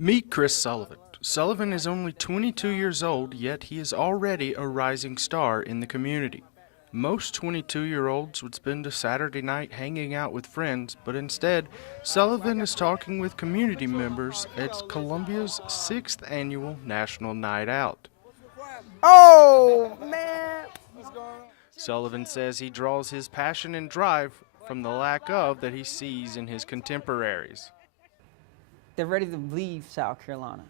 Meet Chris Sullivan. Sullivan is only 22 years old, yet he is already a rising star in the community. Most 22-year-olds would spend a Saturday night hanging out with friends, but instead, Sullivan is talking with community members at Columbia's 6th annual National Night Out. Oh, man! Sullivan says he draws his passion and drive from the lack of that he sees in his contemporaries. They're ready to leave South Carolina.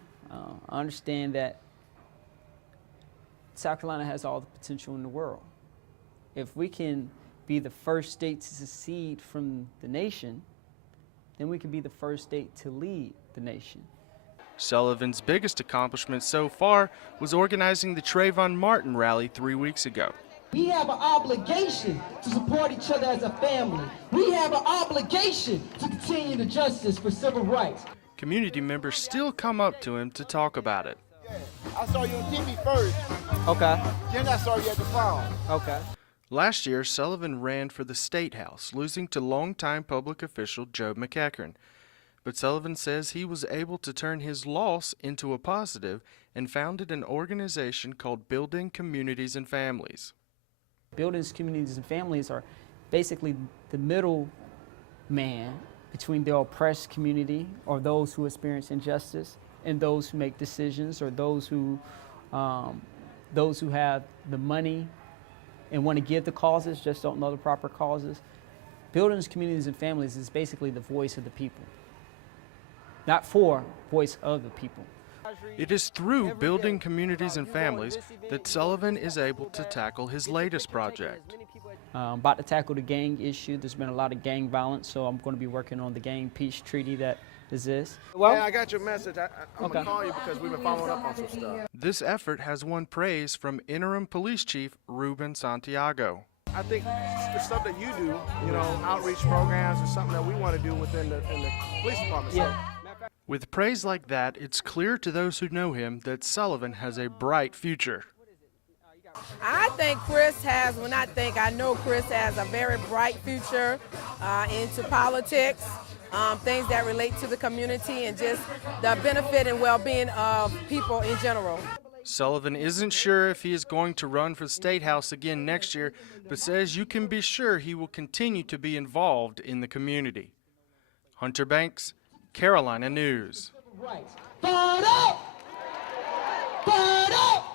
I understand that South Carolina has all the potential in the world. If we can be the first state to secede from the nation, then we can be the first state to lead the nation. Sullivan's biggest accomplishment so far was organizing the Trayvon Martin rally 3 weeks ago. We have an obligation to support each other as a family. We have an obligation to continue the justice for civil rights. Community members still come up to him to talk about it. I saw you on TV first. Okay. Then I saw you at the farm. Okay. Last year, Sullivan ran for the State House, losing to longtime public official Joe McEachern. But Sullivan says he was able to turn his loss into a positive and founded an organization called Building Communities and Families. Buildings, communities, and families are basically the middle man between the oppressed community, or those who experience injustice, and those who make decisions, or those who have the money and want to give the causes, just don't know the proper causes. Buildings, communities, and families is basically the voice of the people. Not for, voice of the people. It is through Building Communities and Families that Sullivan is able to tackle his latest project. I'm about to tackle the gang issue. There's been a lot of gang violence, so I'm going to be working on the gang peace treaty that exists. Well, yeah, I got your message. I'm going to call you because we've been following up on some stuff. This effort has won praise from Interim Police Chief Ruben Santiago. I think the stuff that you do, outreach programs is something that we want to do within the police department. Yeah. With praise like that, it's clear to those who know him that Sullivan has a bright future. I know Chris has a very bright future into politics, things that relate to the community and just the benefit and well-being of people in general. Sullivan isn't sure if he is going to run for the State House again next year, but says you can be sure he will continue to be involved in the community. Hunter Banks, Carolina News. Fired up! Fired up!